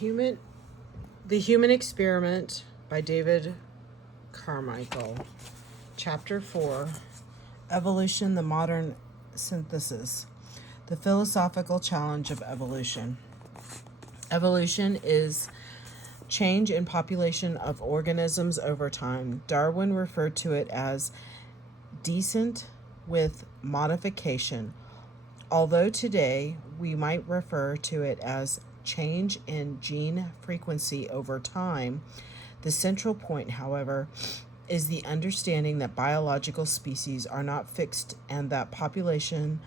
The Human Experiment by David Carmichael. Chapter 4, Evolution, the Modern Synthesis. The Philosophical Challenge of Evolution. Evolution is change in population of organisms over time. Darwin referred to it as descent with modification, although today we might refer to it as change in gene frequency over time. The central point, however, is the understanding that biological species are not fixed and that population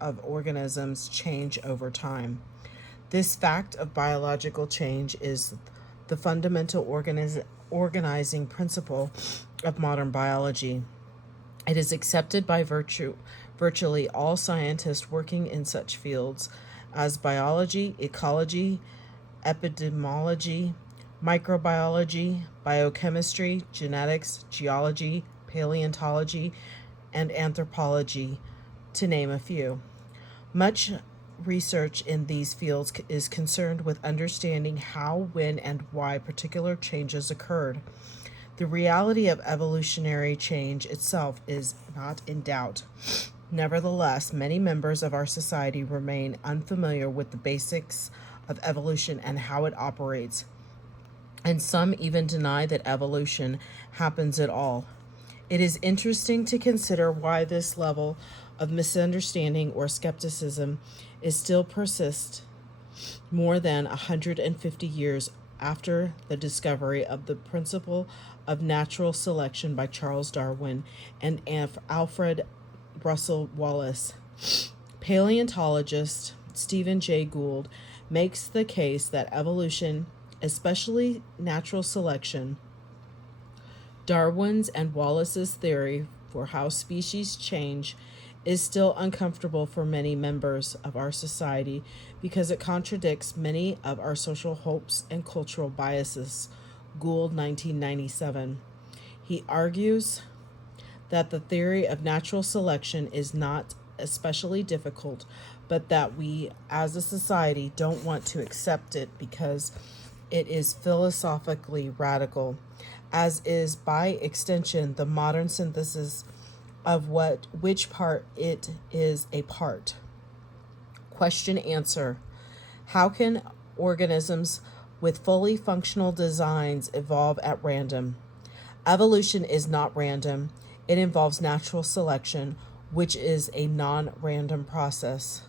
of organisms change over time. This fact of biological change is the fundamental organizing principle of modern biology. It is accepted by virtually all scientists working in such fields as biology, ecology, epidemiology, microbiology, biochemistry, genetics, geology, paleontology, and anthropology, to name a few. Much research in these fields is concerned with understanding how, when, and why particular changes occurred. The reality of evolutionary change itself is not in doubt. Nevertheless, many members of our society remain unfamiliar with the basics of evolution and how it operates, and some even deny that evolution happens at all. It is interesting to consider why this level of misunderstanding or skepticism is still persists more than 150 years after the discovery of the principle of natural selection by Charles Darwin and Alfred Russel Wallace. Paleontologist Stephen Jay Gould makes the case that evolution, especially natural selection, Darwin's and Wallace's theory for how species change, is still uncomfortable for many members of our society because it contradicts many of our social hopes and cultural biases. Gould, 1997. He argues that the theory of natural selection is not especially difficult, but that we as a society don't want to accept it because it is philosophically radical, as is by extension the modern synthesis of which part it is a part. Question answer. How can organisms with fully functional designs evolve at random? Evolution is not random. It involves natural selection, which is a non-random process.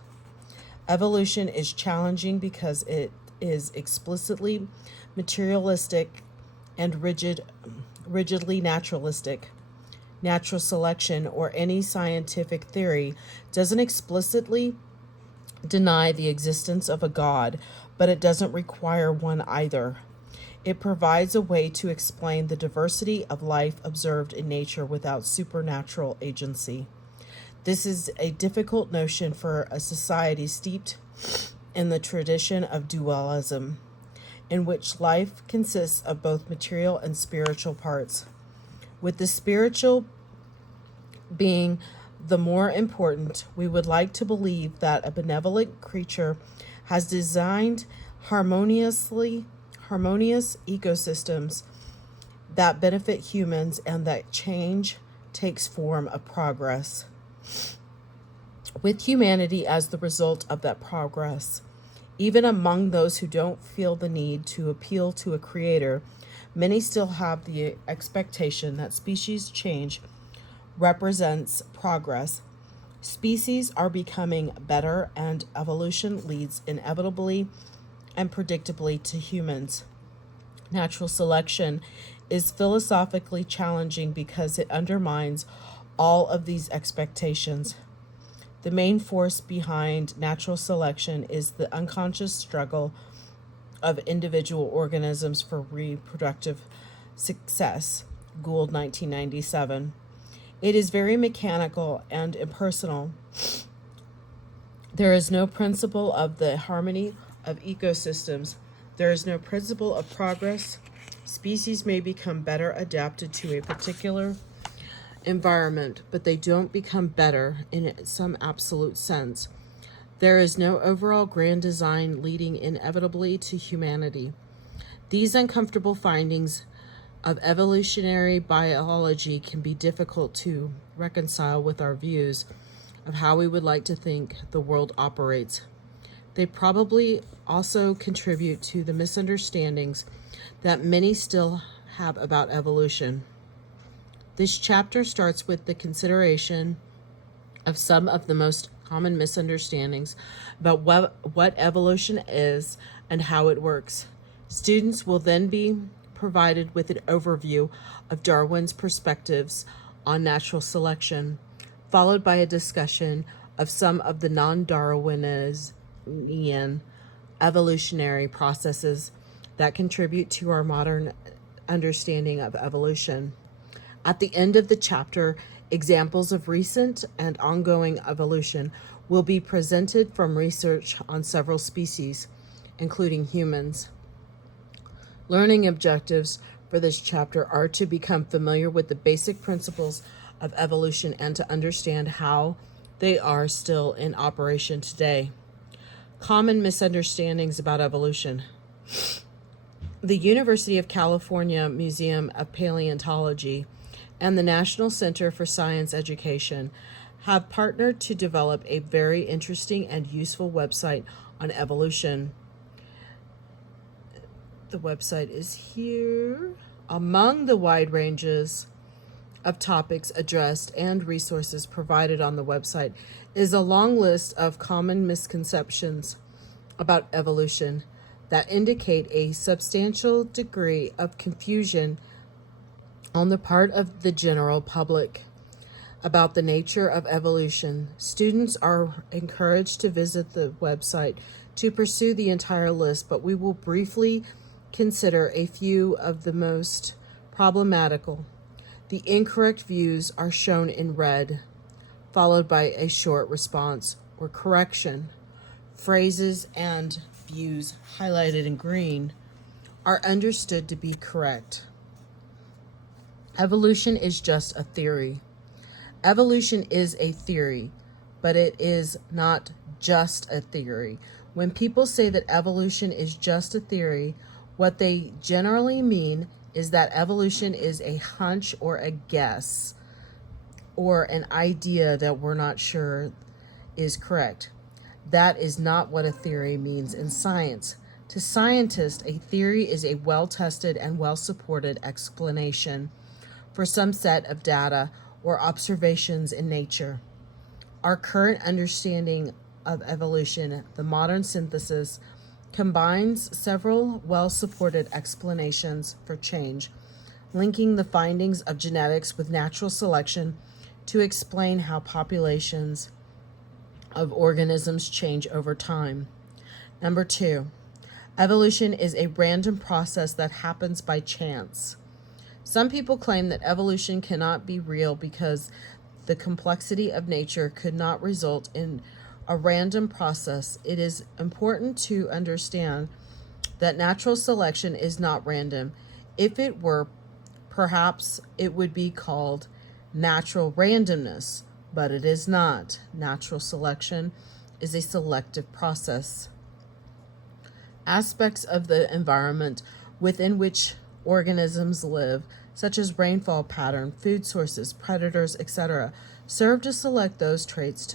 Evolution is challenging because it is explicitly materialistic and rigidly naturalistic. Natural selection, or any scientific theory, doesn't explicitly deny the existence of a God, but it doesn't require one either. It provides a way to explain the diversity of life observed in nature without supernatural agency. This is a difficult notion for a society steeped in the tradition of dualism, in which life consists of both material and spiritual parts, with the spiritual being the more important. We would like to believe that a benevolent creature has designed harmonious ecosystems that benefit humans and that change takes form of progress, with humanity as the result of that progress. Even among those who don't feel the need to appeal to a creator, many still have the expectation that species change represents progress. Species are becoming better, and evolution leads inevitably and predictably to humans. Natural selection is philosophically challenging because it undermines all of these expectations. The main force behind natural selection is the unconscious struggle of individual organisms for reproductive success. Gould, 1997. It is very mechanical and impersonal. There is no principle of the harmony of ecosystems. There is no principle of progress. Species may become better adapted to a particular environment, but they don't become better in some absolute sense. There is no overall grand design leading inevitably to humanity. These uncomfortable findings of evolutionary biology can be difficult to reconcile with our views of how we would like to think the world operates. They probably also contribute to the misunderstandings that many still have about evolution. This chapter starts with the consideration of some of the most common misunderstandings about what evolution is and how it works. Students will then be provided with an overview of Darwin's perspectives on natural selection, followed by a discussion of some of the non-Darwinian evolutionary processes that contribute to our modern understanding of evolution. At the end of the chapter, examples of recent and ongoing evolution will be presented from research on several species, including humans. Learning objectives for this chapter are to become familiar with the basic principles of evolution and to understand how they are still in operation today. Common misunderstandings about evolution. The University of California Museum of Paleontology and the National Center for Science Education have partnered to develop a very interesting and useful website on evolution. The website is here. Among the wide ranges of topics addressed and resources provided on the website is a long list of common misconceptions about evolution that indicate a substantial degree of confusion on the part of the general public about the nature of evolution. Students are encouraged to visit the website to pursue the entire list, but we will briefly consider a few of the most problematical. The incorrect views are shown in red, followed by a short response or correction. Phrases and views highlighted in green are understood to be correct. Evolution is just a theory. Evolution is a theory, but it is not just a theory. When people say that evolution is just a theory, what they generally mean is that evolution is a hunch or a guess or an idea that we're not sure is correct. That is not what a theory means in science. To scientists, a theory is a well-tested and well-supported explanation for some set of data or observations in nature. Our current understanding of evolution, the modern synthesis, combines several well-supported explanations for change, linking the findings of genetics with natural selection to explain how populations of organisms change over time. Number 2, evolution is a random process that happens by chance. Some people claim that evolution cannot be real because the complexity of nature could not result in a random process. It is important to understand that natural selection is not random. If it were, perhaps it would be called natural randomness, but it is not. Natural selection is a selective process. Aspects of the environment within which organisms live, such as rainfall pattern, food sources, predators, etc., serve to select those traits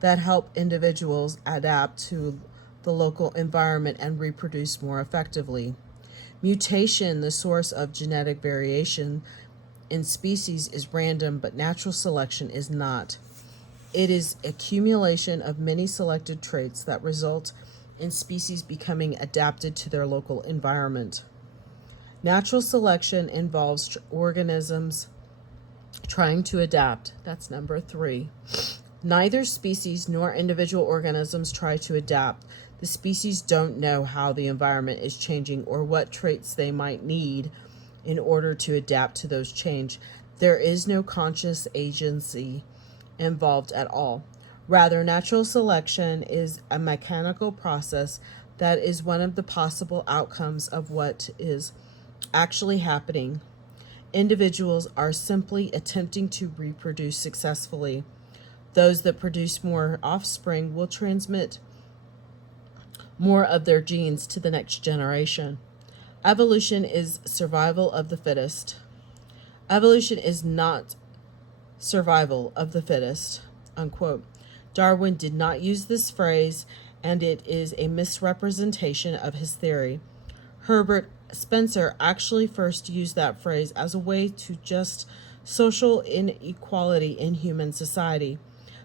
that help individuals adapt to the local environment and reproduce more effectively. Mutation, the source of genetic variation in species, is random, but natural selection is not. It is accumulation of many selected traits that result in species becoming adapted to their local environment. Natural selection involves organisms trying to adapt. That's number 3. Neither species nor individual organisms try to adapt. The species don't know how the environment is changing or what traits they might need in order to adapt to those change. There is no conscious agency involved at all. Rather, natural selection is a mechanical process that is one of the possible outcomes of what is actually happening. Individuals are simply attempting to reproduce successfully Those that produce more offspring will transmit more of their genes to the next generation. Evolution is survival of the fittest. Evolution is not survival of the fittest, unquote. Darwin did not use this phrase, and it is a misrepresentation of his theory. Herbert Spencer actually first used that phrase as a way to just social inequality in human society.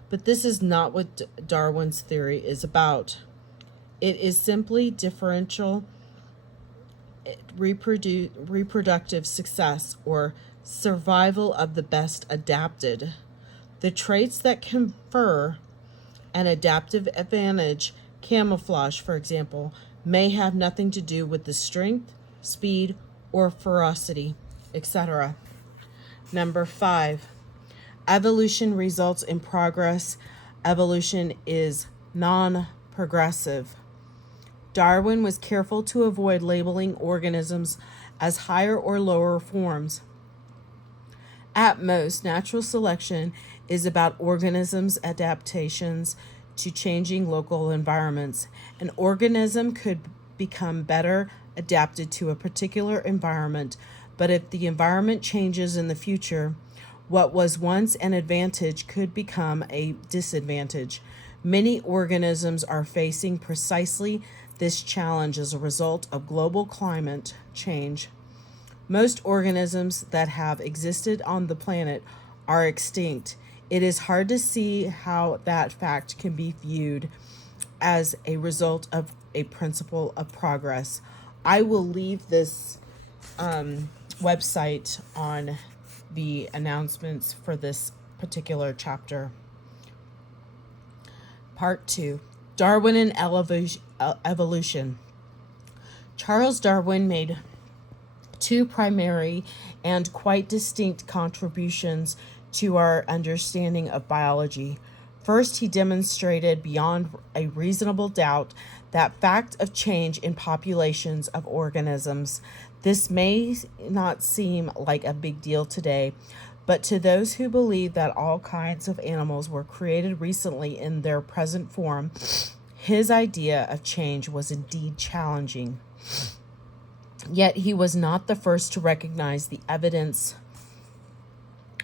But this is not what Darwin's theory is about. It is simply differential reproductive success, or survival of the best adapted. The traits that confer an adaptive advantage, camouflage, for example, may have nothing to do with the strength, speed, or ferocity, etc. Number 5, evolution results in progress. Evolution is non-progressive. Darwin was careful to avoid labeling organisms as higher or lower forms. At most, natural selection is about organisms' adaptations to changing local environments. An organism could become better adapted to a particular environment, but if the environment changes in the future, what was once an advantage could become a disadvantage. Many organisms are facing precisely this challenge as a result of global climate change. Most organisms that have existed on the planet are extinct. It is hard to see how that fact can be viewed as a result of a principle of progress. I will leave this website on the announcements for this particular chapter. Part 2, Darwin and evolution. Charles Darwin made two primary and quite distinct contributions to our understanding of biology. First, he demonstrated beyond a reasonable doubt that fact of change in populations of organisms. This may not seem like a big deal today, but to those who believe that all kinds of animals were created recently in their present form, his idea of change was indeed challenging. Yet he was not the first to recognize the evidence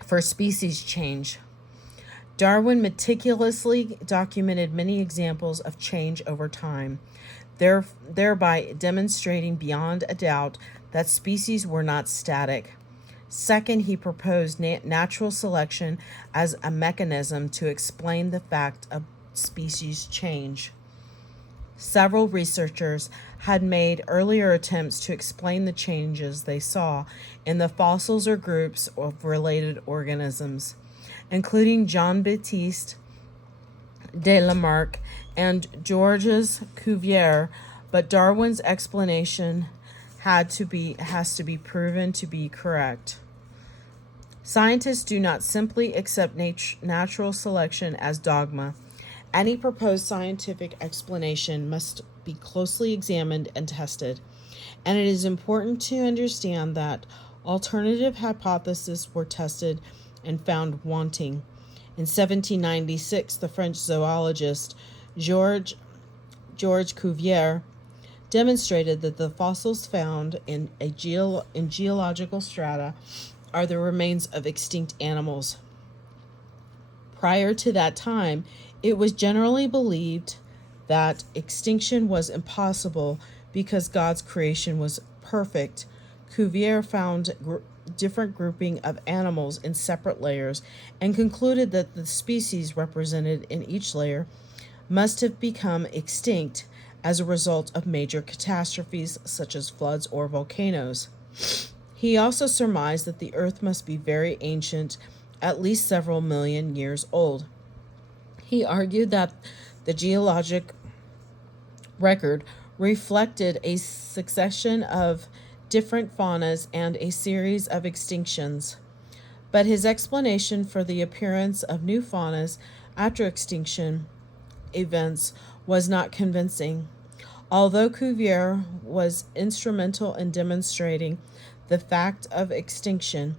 for species change. Darwin meticulously documented many examples of change over time, thereby demonstrating beyond a doubt that species were not static. Second, he proposed natural selection as a mechanism to explain the fact of species change. Several researchers had made earlier attempts to explain the changes they saw in the fossils or groups of related organisms, including Jean-Baptiste de Lamarck and Georges Cuvier, but Darwin's explanation has to be proven to be correct. Scientists do not simply accept natural selection as dogma. Any proposed scientific explanation must be closely examined and tested, and it is important to understand that alternative hypotheses were tested and found wanting. In 1796, the French zoologist Georges Cuvier demonstrated that the fossils found in geological strata are the remains of extinct animals. Prior to that time, it was generally believed that extinction was impossible because God's creation was perfect. Cuvier found different grouping of animals in separate layers and concluded that the species represented in each layer must have become extinct as a result of major catastrophes such as floods or volcanoes. He also surmised that the earth must be very ancient, at least several million years old. He argued that the geologic record reflected a succession of different faunas and a series of extinctions, but his explanation for the appearance of new faunas after extinction events was not convincing. Although Cuvier was instrumental in demonstrating the fact of extinction,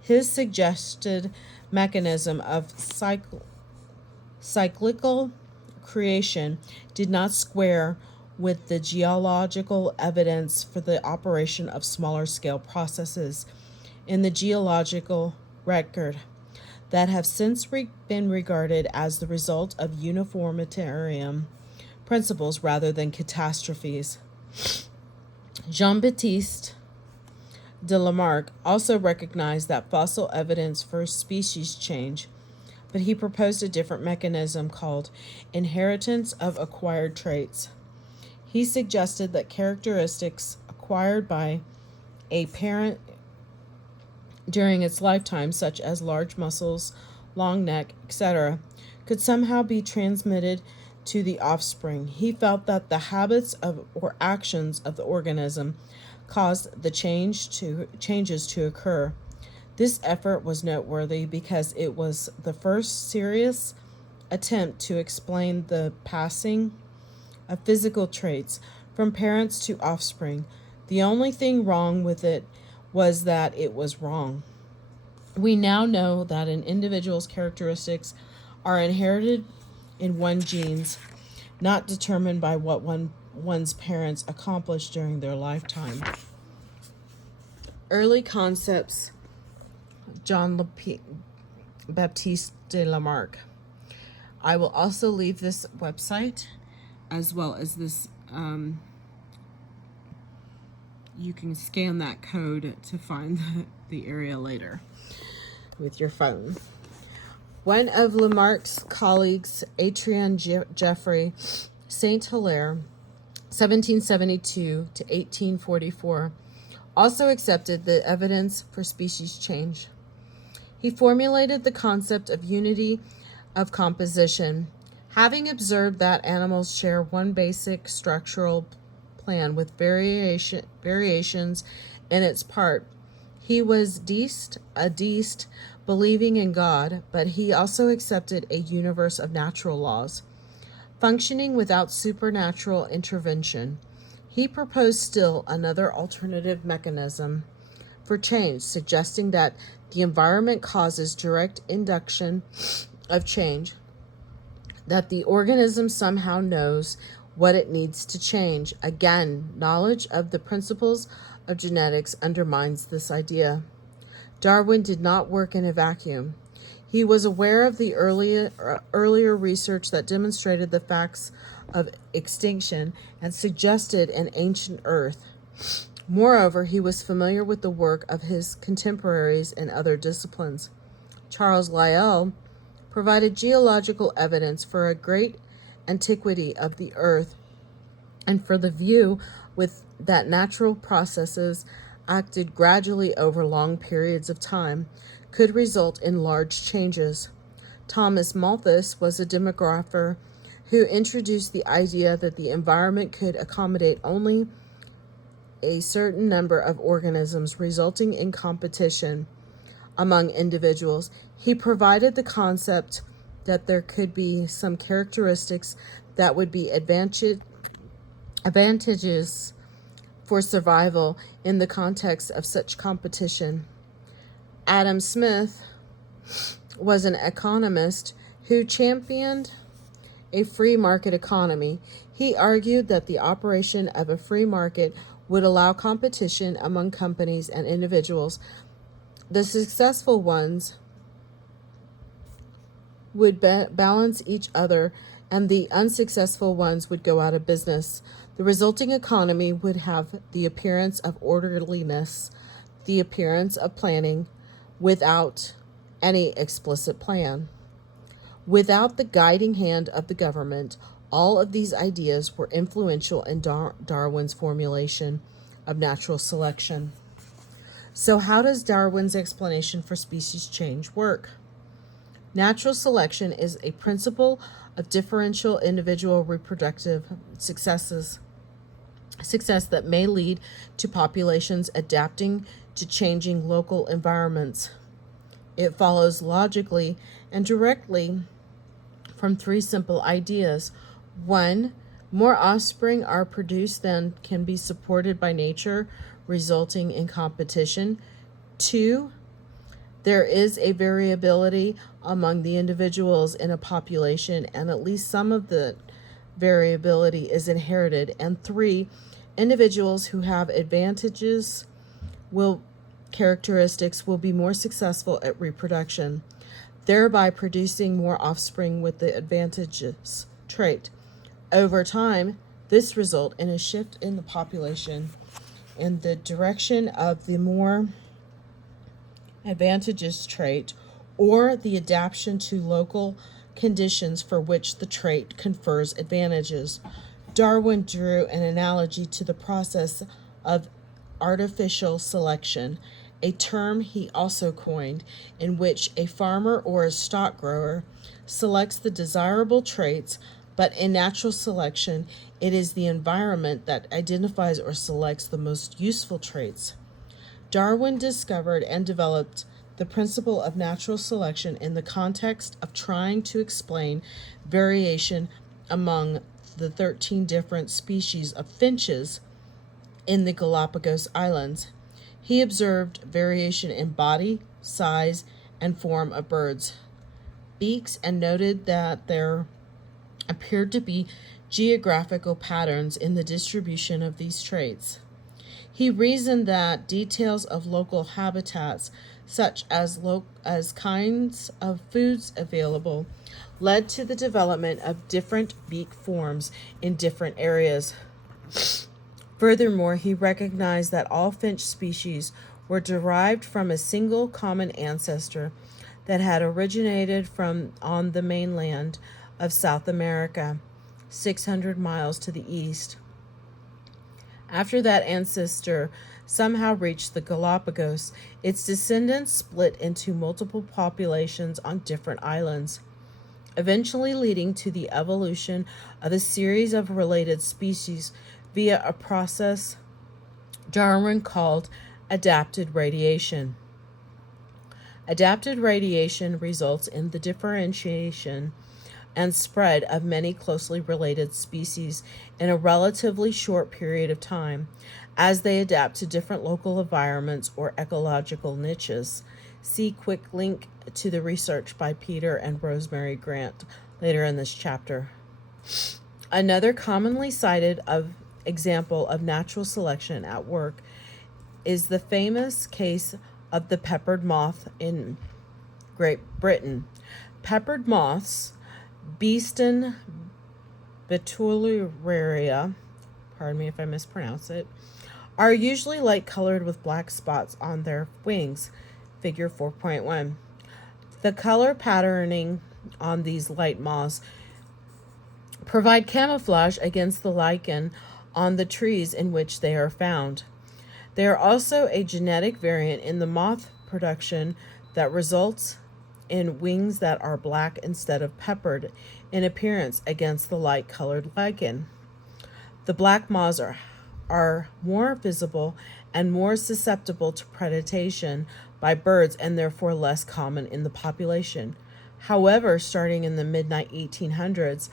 his suggested mechanism of Cyclical creation did not square with the geological evidence for the operation of smaller scale processes in the geological record that have since been regarded as the result of uniformitarian principles rather than catastrophes. Jean-Baptiste de Lamarck also recognized that fossil evidence for species change, but he proposed a different mechanism called inheritance of acquired traits. He suggested that characteristics acquired by a parent during its lifetime, such as large muscles, long neck, etc., could somehow be transmitted to the offspring. He felt that the habits of or actions of the organism caused the changes to occur. This effort was noteworthy because it was the first serious attempt to explain the passing of physical traits from parents to offspring. The only thing wrong with it was that it was wrong. We now know that an individual's characteristics are inherited in one's genes, not determined by what one's parents accomplished during their lifetime. Early concepts, Jean-Baptiste de Lamarck. I will also leave this website as well as this. You can scan that code to find the area later with your phone. One of Lamarck's colleagues, Adrien Geoffroy Saint-Hilaire, 1772 to 1844, also accepted the evidence for species change. He formulated the concept of unity of composition, having observed that animals share one basic structural plan with variations in its part. He was a deist, believing in God, but he also accepted a universe of natural laws, functioning without supernatural intervention. He proposed still another alternative mechanism for change, suggesting that the environment causes direct induction of change, that the organism somehow knows what it needs to change. Again, knowledge of the principles of genetics undermines this idea. Darwin did not work in a vacuum. He was aware of the earlier research that demonstrated the facts of extinction and suggested an ancient Earth. Moreover, he was familiar with the work of his contemporaries in other disciplines. Charles Lyell provided geological evidence for a great antiquity of the Earth and for the view with that natural processes acted gradually over long periods of time could result in large changes. Thomas Malthus was a demographer who introduced the idea that the environment could accommodate only a certain number of organisms, resulting in competition among individuals. He provided the concept that there could be some characteristics that would be advantageous for survival in the context of such competition. Adam Smith was an economist who championed a free market economy. He argued that the operation of a free market would allow competition among companies and individuals. The successful ones would balance each other, and the unsuccessful ones would go out of business. The resulting economy would have the appearance of orderliness, the appearance of planning, without any explicit plan. Without the guiding hand of the government, all of these ideas were influential in Darwin's formulation of natural selection. So how does Darwin's explanation for species change work? Natural selection is a principle of differential individual reproductive success that may lead to populations adapting to changing local environments. It follows logically and directly from three simple ideas. 1. More offspring are produced than can be supported by nature, resulting in competition. 2. There is a variability among the individuals in a population, and at least some of the variability is inherited. And 3, individuals who have advantages characteristics will be more successful at reproduction, thereby producing more offspring with the advantageous trait. Over time, this results in a shift in the population in the direction of the more advantageous trait, or the adaptation to local conditions for which the trait confers advantages. Darwin drew an analogy to the process of artificial selection, a term he also coined, in which a farmer or a stock grower selects the desirable traits, but in natural selection, it is the environment that identifies or selects the most useful traits. Darwin discovered and developed the principle of natural selection in the context of trying to explain variation among the 13 different species of finches in the Galapagos Islands. He observed variation in body, size, and form of birds' beaks, and noted that there appeared to be geographical patterns in the distribution of these traits. He reasoned that details of local habitats, such as kinds of foods available, led to the development of different beak forms in different areas. Furthermore, he recognized that all finch species were derived from a single common ancestor that had originated on the mainland of South America, 600 miles to the east. After that ancestor somehow reached the Galapagos, its descendants split into multiple populations on different islands, eventually leading to the evolution of a series of related species via a process Darwin called adapted radiation. Adapted radiation results in the differentiation and spread of many closely related species in a relatively short period of time as they adapt to different local environments or ecological niches. See quick link to the research by Peter and Rosemary Grant later in this chapter. Another commonly cited example of natural selection at work is the famous case of the peppered moth in Great Britain. Peppered moths, Beeston betuliaria, pardon me if I mispronounce it, are usually light colored with black spots on their wings, figure 4.1. The color patterning on these light moths provide camouflage against the lichen on the trees in which they are found. They are also a genetic variant in the moth production that results in wings that are black instead of peppered in appearance against the light-colored lichen. The black moths are more visible and more susceptible to predation by birds and therefore less common in the population. However, starting in the mid-1800s,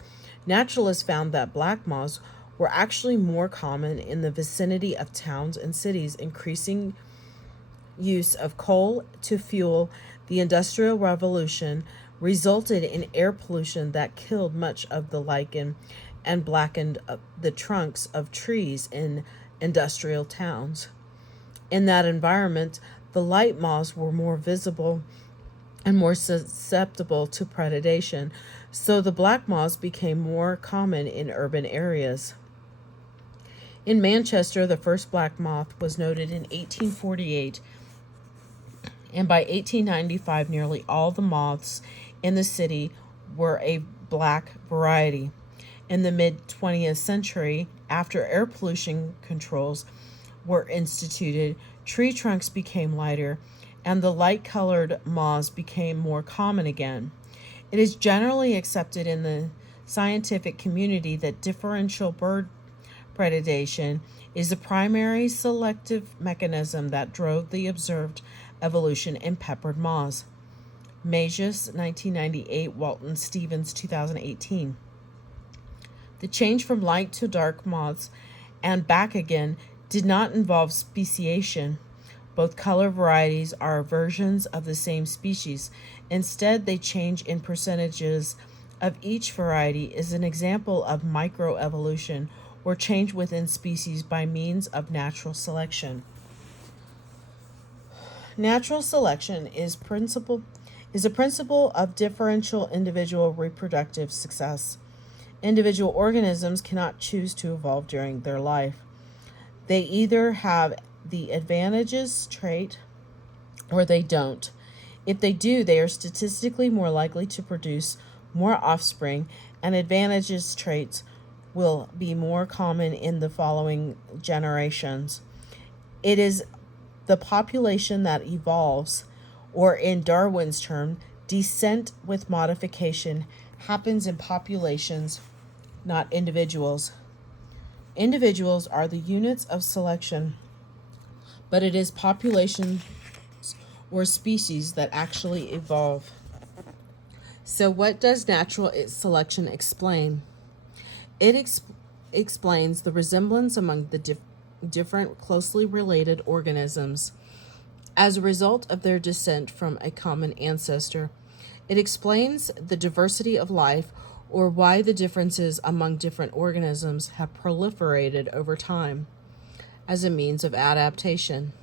naturalists found that black moths were actually more common in the vicinity of towns and cities. Increasing use of coal to fuel the Industrial Revolution resulted in air pollution that killed much of the lichen and blackened the trunks of trees in industrial towns. In that environment, the light moths were more visible and more susceptible to predation, so the black moths became more common in urban areas. In Manchester, the first black moth was noted in 1848, and by 1895, nearly all the moths in the city were a black variety. In the mid-20th century, after air pollution controls were instituted, tree trunks became lighter, and the light-colored moths became more common again. It is generally accepted in the scientific community that differential bird predation is the primary selective mechanism that drove the observed evolution in peppered moths. Majus, 1998, Walton Stevens, 2018. The change from light to dark moths and back again did not involve speciation, Both color varieties are versions of the same species. Instead, they change in percentages of each variety is an example of microevolution, or change within species by means of natural selection. Natural selection is a principle of differential individual reproductive success. Individual organisms cannot choose to evolve during their life. They either have the advantageous trait or they don't. If they do, they are statistically more likely to produce more offspring, and advantageous traits will be more common in the following generations. It is the population that evolves, or in Darwin's term, descent with modification, happens in populations, not individuals. Individuals are the units of selection, but it is populations or species that actually evolve. So what does natural selection explain? It explains the resemblance among the different closely related organisms as a result of their descent from a common ancestor. It explains the diversity of life, or why the differences among different organisms have proliferated over time as a means of adaptation.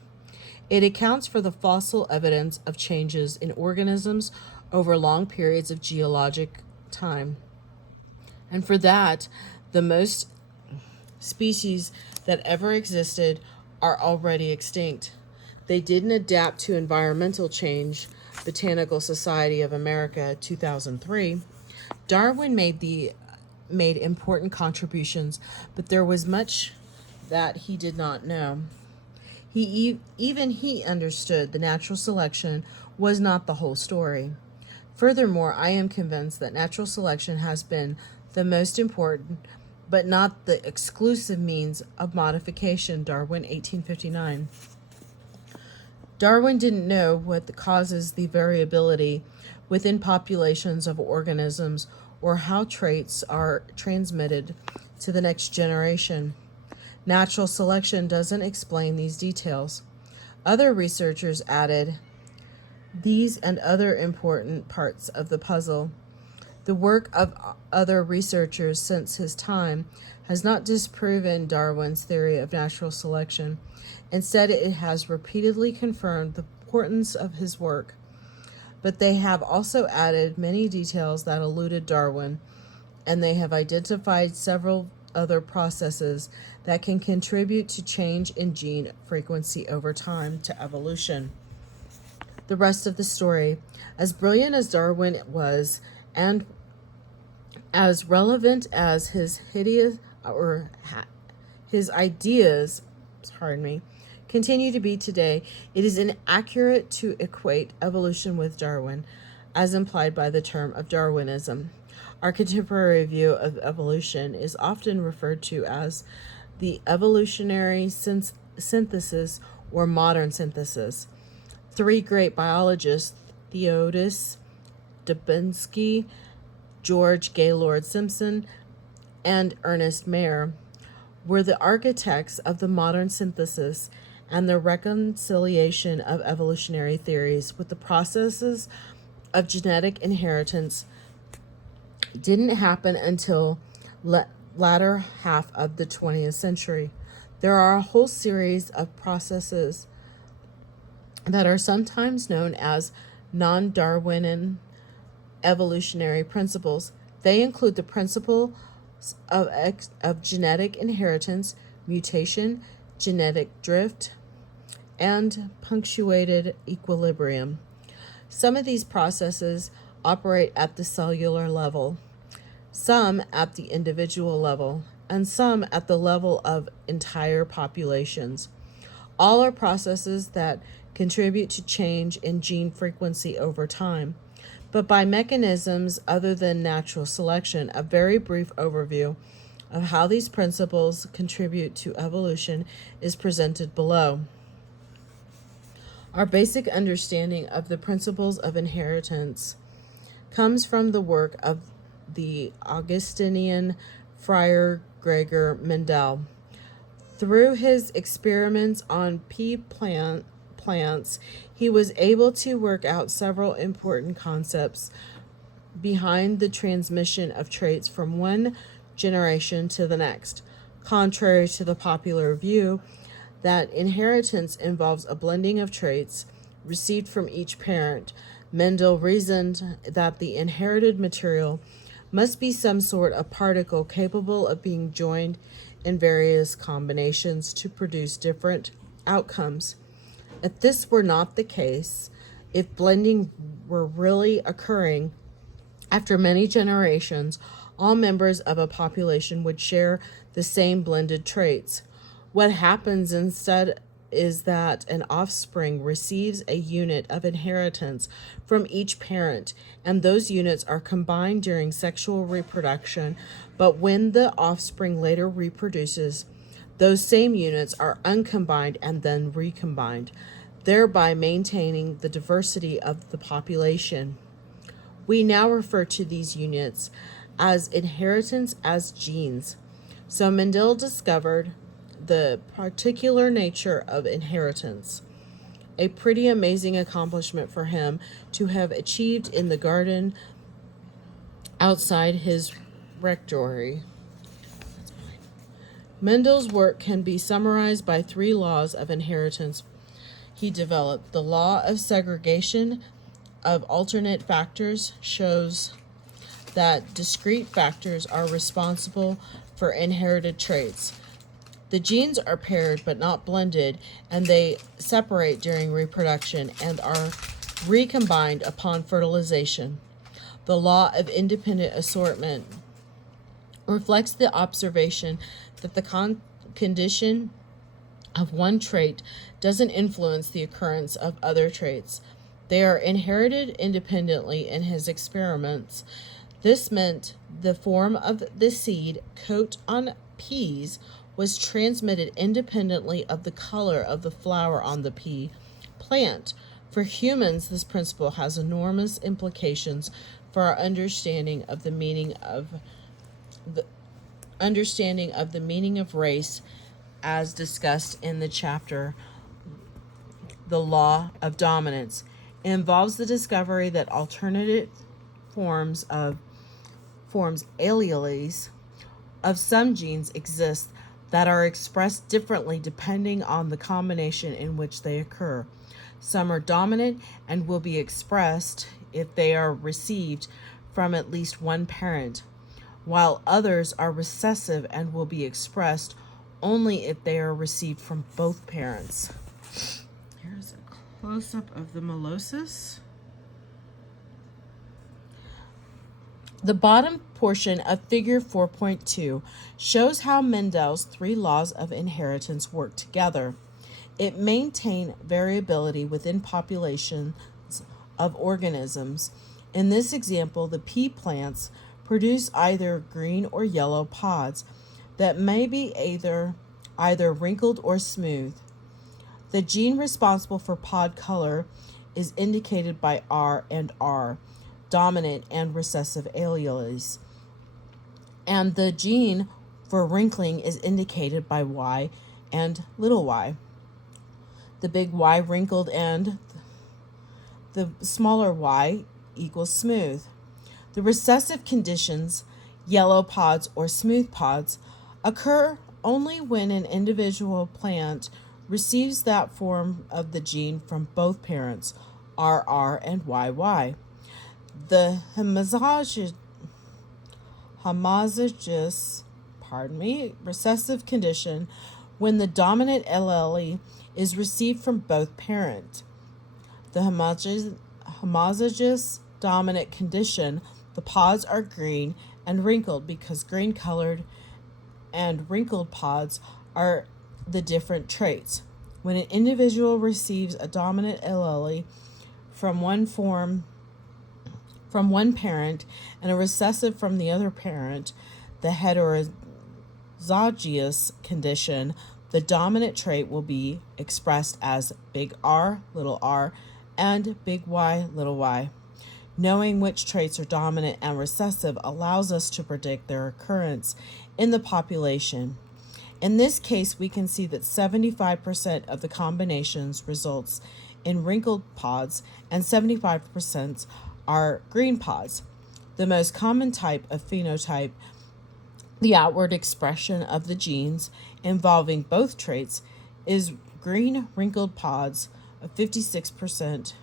It accounts for the fossil evidence of changes in organisms over long periods of geologic time. And for that, the most species that ever existed are already extinct. They didn't adapt to environmental change. Botanical Society of America, 2003. Darwin made important contributions, but there was much that he did not know. He understood the natural selection was not the whole story. Furthermore, I am convinced that natural selection has been the most important, but not the exclusive means of modification. Darwin, 1859. Darwin didn't know what causes the variability within populations of organisms, or how traits are transmitted to the next generation. Natural selection doesn't explain these details. Other researchers added these and other important parts of the puzzle. The work of other researchers since his time has not disproven Darwin's theory of natural selection. Instead, it has repeatedly confirmed the importance of his work. But they have also added many details that eluded Darwin, and they have identified several other processes that can contribute to change in gene frequency over time to evolution. The rest of the story. As brilliant as Darwin was, and as relevant as his ideas, continue to be today, it is inaccurate to equate evolution with Darwin, as implied by the term of Darwinism. Our contemporary view of evolution is often referred to as the evolutionary synthesis or modern synthesis. Three great biologists, Theodosius Dubinsky, George Gaylord Simpson, and Ernest Mayr, were the architects of the modern synthesis and the reconciliation of evolutionary theories with the processes of genetic inheritance didn't happen until latter half of the 20th century. There are a whole series of processes that are sometimes known as non-Darwinian evolutionary principles. They include the principle of genetic inheritance, mutation, genetic drift, and punctuated equilibrium. Some of these processes operate at the cellular level, some at the individual level, and some at the level of entire populations. All are processes that contribute to change in gene frequency over time, but by mechanisms other than natural selection. A very brief overview of how these principles contribute to evolution is presented below. Our basic understanding of the principles of inheritance comes from the work of the Augustinian friar Gregor Mendel. Through his experiments on pea plants, he was able to work out several important concepts behind the transmission of traits from one generation to the next. Contrary to the popular view that inheritance involves a blending of traits received from each parent, Mendel reasoned that the inherited material must be some sort of particle capable of being joined in various combinations to produce different outcomes. If this were not the case, if blending were really occurring after many generations, all members of a population would share the same blended traits. What happens instead is that an offspring receives a unit of inheritance from each parent, and those units are combined during sexual reproduction, but when the offspring later reproduces, those same units are uncombined and then recombined, thereby maintaining the diversity of the population. We now refer to these units as inheritance as genes. So Mendel discovered the particular nature of inheritance, a pretty amazing accomplishment for him to have achieved in the garden outside his rectory. Mendel's work can be summarized by 3 laws of inheritance he developed. The law of segregation of alternate factors shows that discrete factors are responsible for inherited traits. The genes are paired but not blended, and they separate during reproduction and are recombined upon fertilization. The law of independent assortment reflects the observation that the condition of one trait doesn't influence the occurrence of other traits. They are inherited independently in his experiments. This meant the form of the seed coat on peas was transmitted independently of the color of the flower on the pea plant. For humans, this principle has enormous implications for our understanding of the meaning of race, as discussed in the chapter The Law of Dominance. It involves the discovery that alternative forms alleles of some genes exist that are expressed differently depending on the combination in which they occur. Some are dominant and will be expressed if they are received from at least one parent, while others are recessive and will be expressed only if they are received from both parents. Here's a close-up of the meiosis. The bottom portion of figure 4.2 shows how Mendel's 3 laws of inheritance work together. It maintains variability within populations of organisms. In this example, the pea plants produce either green or yellow pods that may be either wrinkled or smooth. The gene responsible for pod color is indicated by R and R, dominant and recessive alleles, and the gene for wrinkling is indicated by Y and little y. The big Y wrinkled and the smaller y equals smooth. The recessive conditions, yellow pods or smooth pods, occur only when an individual plant receives that form of the gene from both parents, RR and YY. The homozygous recessive condition, when the dominant allele is received from both parents. The homozygous dominant condition, the pods are green and wrinkled because green-colored and wrinkled pods are the different traits. When an individual receives a dominant allele from one parent and a recessive from the other parent, the heterozygous condition, the dominant trait will be expressed as big R, little r, and big Y, little y. Knowing which traits are dominant and recessive allows us to predict their occurrence in the population. In this case, we can see that 75% of the combinations results in wrinkled pods and 75% are green pods. The most common type of phenotype, the outward expression of the genes involving both traits, is green wrinkled pods of 56%,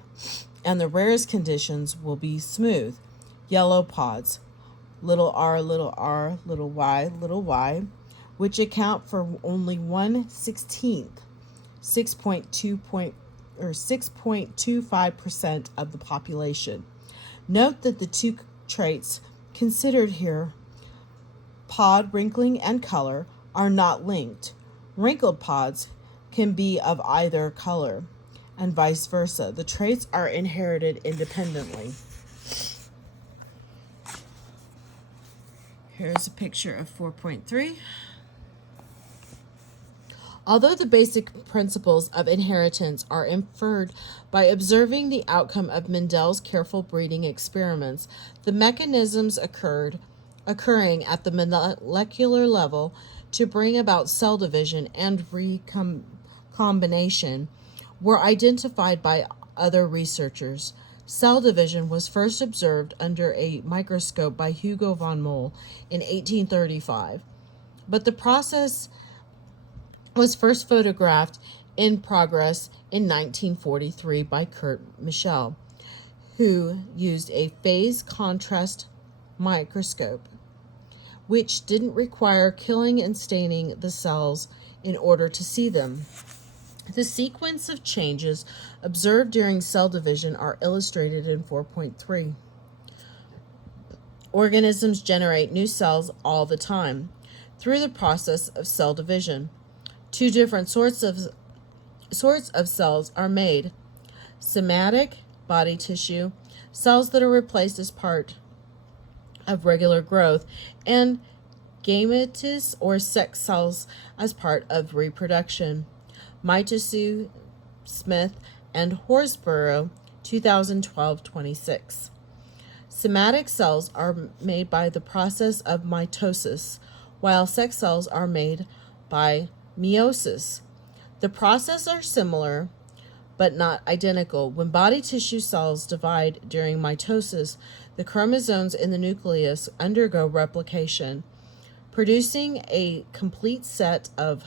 and the rarest conditions will be smooth yellow pods, little r, little y, which account for only 1/16, 6.25% of the population. Note that the two traits considered here, pod wrinkling and color, are not linked. Wrinkled pods can be of either color, and vice versa. The traits are inherited independently. Here's a picture of 4.3. Although the basic principles of inheritance are inferred by observing the outcome of Mendel's careful breeding experiments, the mechanisms occurring at the molecular level to bring about cell division and recombination were identified by other researchers. Cell division was first observed under a microscope by Hugo von Mohl in 1835, but the process was first photographed in progress in 1943 by Kurt Michel, who used a phase contrast microscope, which didn't require killing and staining the cells in order to see them. The sequence of changes observed during cell division are illustrated in 4.3. Organisms generate new cells all the time through the process of cell division. Two different sorts of cells are made: somatic, body tissue, cells that are replaced as part of regular growth, and gametous or sex cells as part of reproduction. Mitosu, Smith, and Horsburgh, 2012-26. Somatic cells are made by the process of mitosis, while sex cells are made by meiosis. The processes are similar, but not identical. When body tissue cells divide during mitosis, the chromosomes in the nucleus undergo replication, producing a complete set of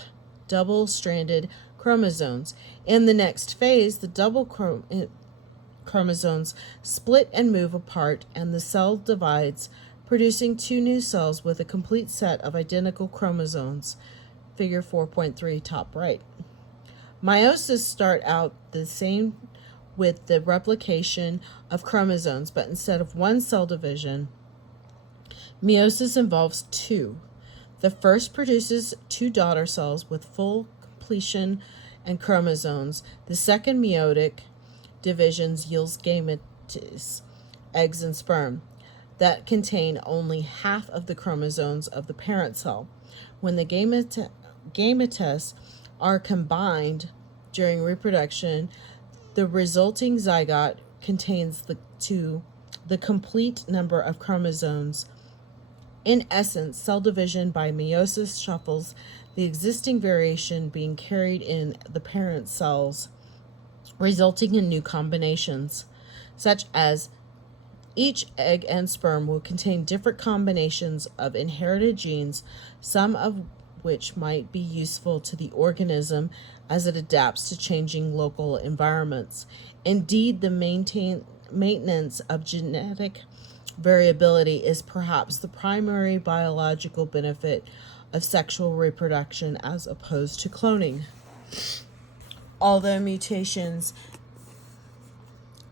double-stranded chromosomes. In the next phase, the double chromosomes split and move apart, and the cell divides, producing two new cells with a complete set of identical chromosomes. Figure 4.3, top right. Meiosis start out the same with the replication of chromosomes, but instead of one cell division, meiosis involves two. The first produces two daughter cells with full completion and chromosomes. The second meiotic divisions yields gametes, eggs and sperm, that contain only half of the chromosomes of the parent cell. When the gametes are combined during reproduction, the resulting zygote contains the complete number of chromosomes. In essence, cell division by meiosis shuffles the existing variation being carried in the parent cells, resulting in new combinations, such as each egg and sperm will contain different combinations of inherited genes, some of which might be useful to the organism as it adapts to changing local environments. Indeed, the maintenance of genetic variability is perhaps the primary biological benefit of sexual reproduction as opposed to cloning. Although mutations,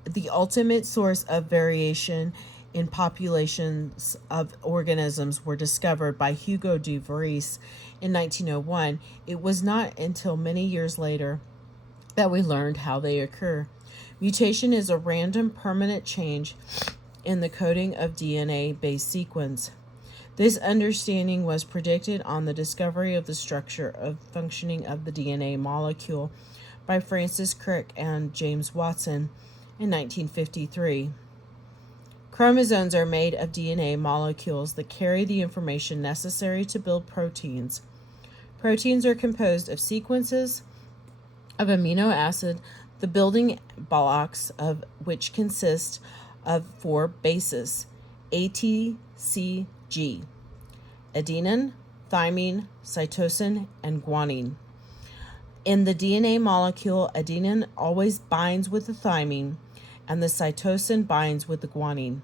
the ultimate source of variation in populations of organisms, were discovered by Hugo de Vries in 1901, it was not until many years later that we learned how they occur. Mutation is a random permanent change in the coding of DNA-based sequence. This understanding was predicted on the discovery of the structure of functioning of the DNA molecule by Francis Crick and James Watson in 1953. Chromosomes are made of DNA molecules that carry the information necessary to build proteins. Proteins are composed of sequences of amino acid, the building blocks of which consist of 4 bases: A, T, C, G: adenine, thymine, cytosine, and guanine. In the DNA molecule, adenine always binds with the thymine, and the cytosine binds with the guanine.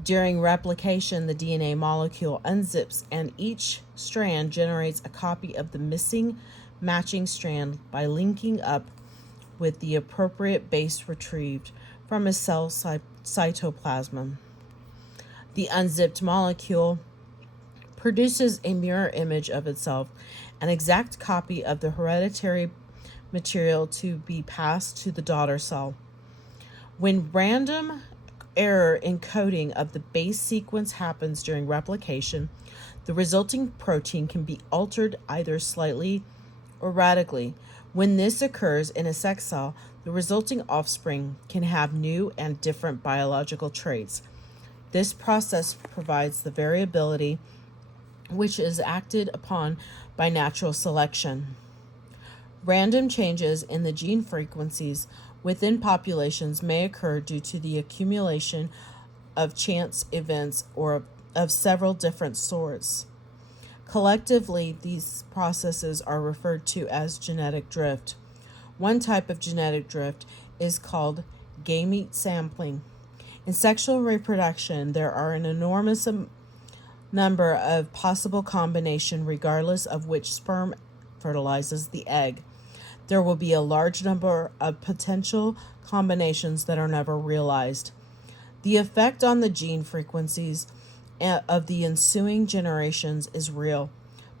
During replication, the DNA molecule unzips, and each strand generates a copy of the missing matching strand by linking up with the appropriate base retrieved from a cell cytoplasm. The unzipped molecule produces a mirror image of itself, an exact copy of the hereditary material to be passed to the daughter cell. When random error in coding of the base sequence happens during replication, the resulting protein can be altered either slightly or radically. When this occurs in a sex cell, the resulting offspring can have new and different biological traits. This process provides the variability which is acted upon by natural selection. Random changes in the gene frequencies within populations may occur due to the accumulation of chance events or of several different sorts. Collectively, these processes are referred to as genetic drift. One type of genetic drift is called gamete sampling. In sexual reproduction, there are an enormous number of possible combinations regardless of which sperm fertilizes the egg. There will be a large number of potential combinations that are never realized. The effect on the gene frequencies of the ensuing generations is real,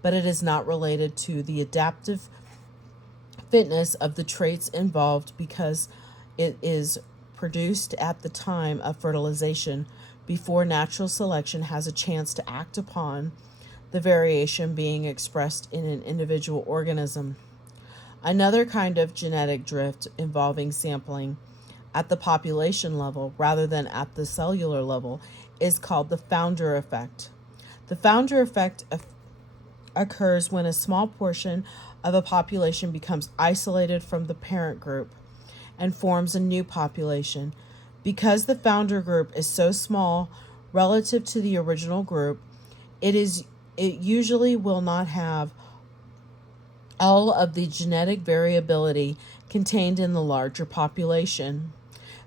but it is not related to the adaptive fitness of the traits involved because it is produced at the time of fertilization before natural selection has a chance to act upon the variation being expressed in an individual organism. Another kind of genetic drift involving sampling at the population level rather than at the cellular level is called the founder effect. The founder effect occurs when a small portion of a population becomes isolated from the parent group and forms a new population. Because the founder group is so small relative to the original group, it usually will not have all of the genetic variability contained in the larger population.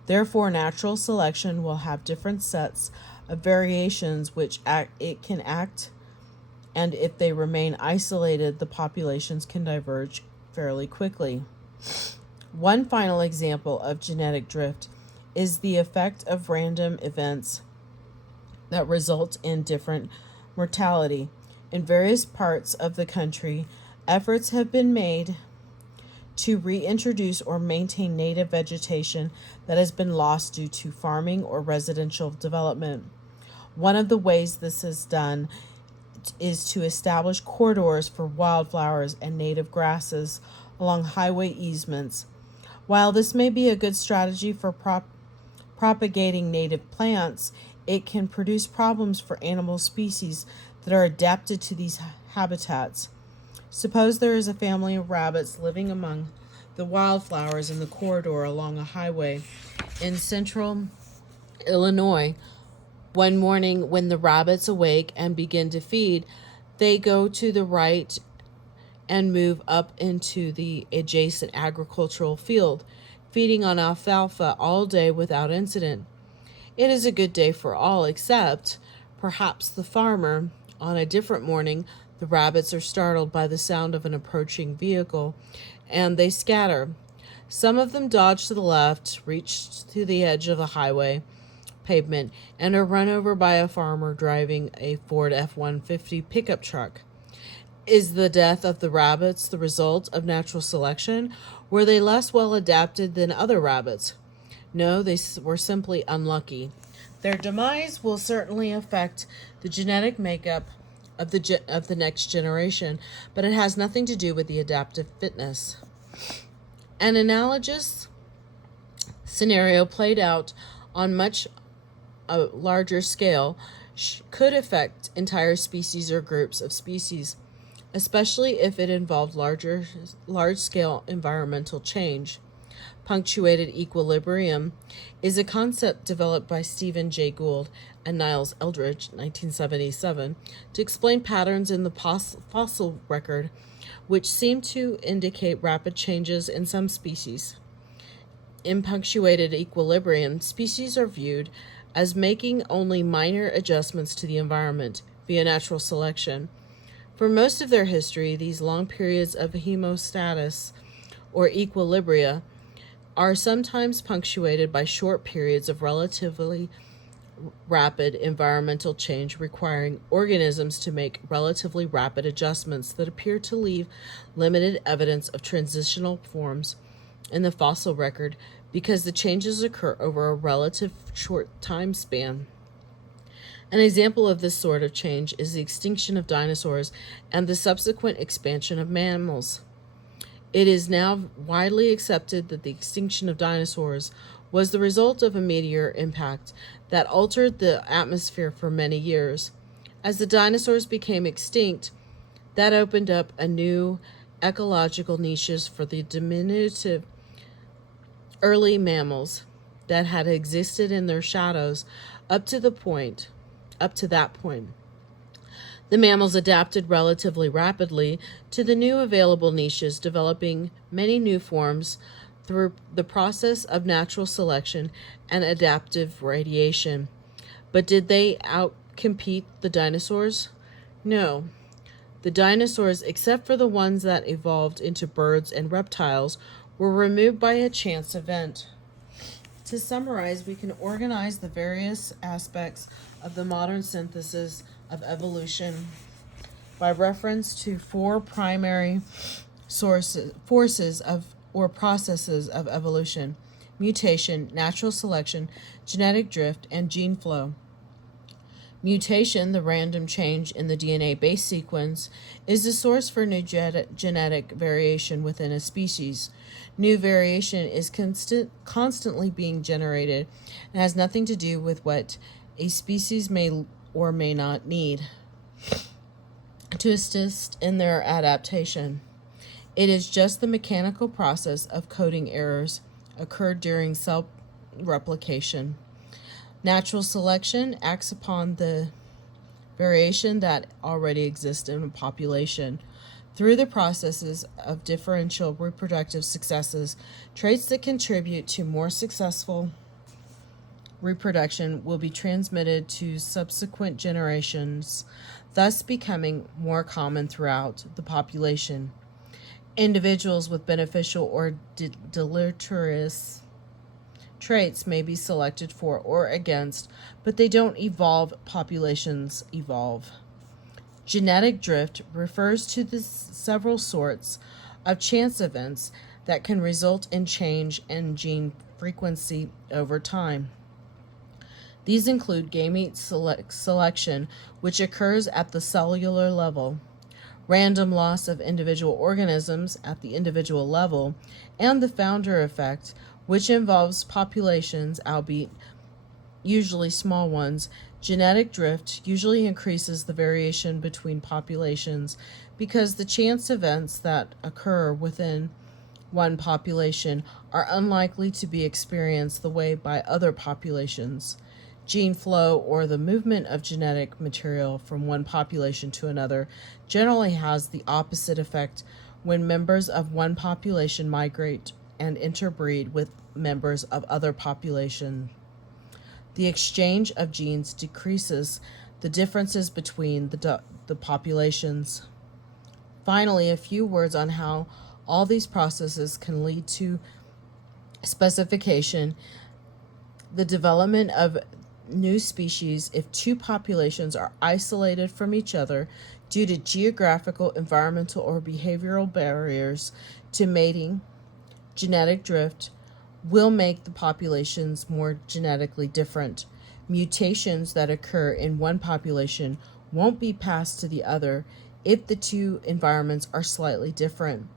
Therefore, natural selection will have different sets of variations which it can act, and if they remain isolated, the populations can diverge fairly quickly. One final example of genetic drift is the effect of random events that result in different mortality. In various parts of the country, efforts have been made to reintroduce or maintain native vegetation that has been lost due to farming or residential development. One of the ways this is done is to establish corridors for wildflowers and native grasses along highway easements. While this may be a good strategy for propagating native plants, it can produce problems for animal species that are adapted to these habitats. Suppose there is a family of rabbits living among the wildflowers in the corridor along a highway in central Illinois. One morning, when the rabbits awake and begin to feed, they go to the right and move up into the adjacent agricultural field, feeding on alfalfa all day without incident. It is a good day for all except, perhaps, the farmer. On a different morning, the rabbits are startled by the sound of an approaching vehicle, and they scatter. Some of them dodge to the left, reach to the edge of the highway pavement, and are run over by a farmer driving a Ford F-150 pickup truck. Is the death of the rabbits the result of natural selection? Were they less well adapted than other rabbits? No, they were simply unlucky. Their demise will certainly affect the genetic makeup of the next generation, but it has nothing to do with the adaptive fitness. An analogous scenario played out on much a larger scale could affect entire species or groups of species. especially if it involved large-scale environmental change. Punctuated equilibrium is a concept developed by Stephen Jay Gould and Niles Eldredge, 1977, to explain patterns in the fossil record which seem to indicate rapid changes in some species. In punctuated equilibrium, species are viewed as making only minor adjustments to the environment via natural selection. For most of their history, these long periods of homeostasis or equilibria are sometimes punctuated by short periods of relatively rapid environmental change requiring organisms to make relatively rapid adjustments that appear to leave limited evidence of transitional forms in the fossil record because the changes occur over a relative short time span. An example of this sort of change is the extinction of dinosaurs and the subsequent expansion of mammals. It is now widely accepted that the extinction of dinosaurs was the result of a meteor impact that altered the atmosphere for many years. As the dinosaurs became extinct, that opened up a new ecological niches for the diminutive early mammals that had existed in their shadows up to that point. The mammals adapted relatively rapidly to the new available niches, developing many new forms through the process of natural selection and adaptive radiation. But did they outcompete the dinosaurs? No. The dinosaurs, except for the ones that evolved into birds and reptiles, were removed by a chance event. To summarize, we can organize the various aspects of the modern synthesis of evolution by reference to four primary forces or processes of evolution: mutation, natural selection, genetic drift, and gene flow. Mutation, the random change in the DNA base sequence, is the source for new genetic variation within a species. New variation is constantly being generated and has nothing to do with what a species may or may not need to assist in their adaptation. It is just the mechanical process of coding errors occurred during cell replication. Natural selection acts upon the variation that already exists in a population. Through the processes of differential reproductive successes, traits that contribute to more successful reproduction will be transmitted to subsequent generations, thus becoming more common throughout the population. Individuals with beneficial or deleterious traits may be selected for or against, but they don't evolve. Populations evolve. Genetic drift refers to the several sorts of chance events that can result in change in gene frequency over time. These include gamete selection, which occurs at the cellular level, random loss of individual organisms at the individual level, and the founder effect, which involves populations, albeit usually small ones. Genetic drift usually increases the variation between populations because the chance events that occur within one population are unlikely to be experienced the way by other populations. Gene flow, or the movement of genetic material from one population to another, generally has the opposite effect when members of one population migrate and interbreed with members of other populations. The exchange of genes decreases the differences between the populations. Finally, a few words on how all these processes can lead to specification, the development of new species if two populations are isolated from each other due to geographical, environmental, or behavioral barriers to mating. Genetic drift will make the populations more genetically different. Mutations that occur in one population won't be passed to the other if the two environments are slightly different.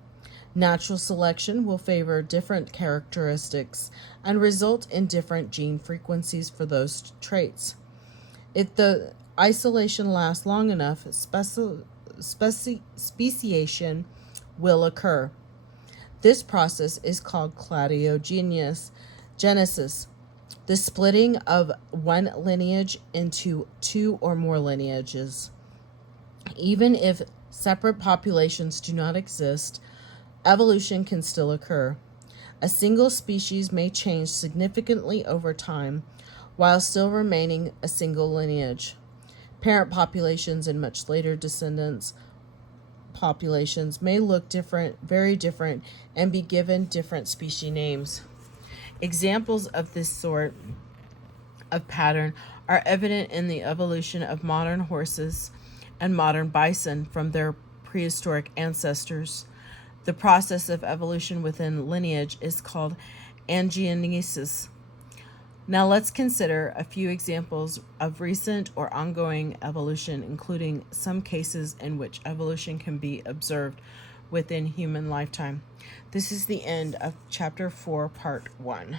Natural selection will favor different characteristics and result in different gene frequencies for those traits. If the isolation lasts long enough, speciation will occur. This process is called cladogenesis, the splitting of one lineage into two or more lineages. Even if separate populations do not exist, evolution can still occur. A single species may change significantly over time while still remaining a single lineage. Parent populations and much later descendants populations may look different, very different, and be given different species names. Examples of this sort of pattern are evident in the evolution of modern horses and modern bison from their prehistoric ancestors. The process of evolution within lineage is called angiogenesis. Now let's consider a few examples of recent or ongoing evolution, including some cases in which evolution can be observed within human lifetime. This is the end of Chapter 4, Part 1.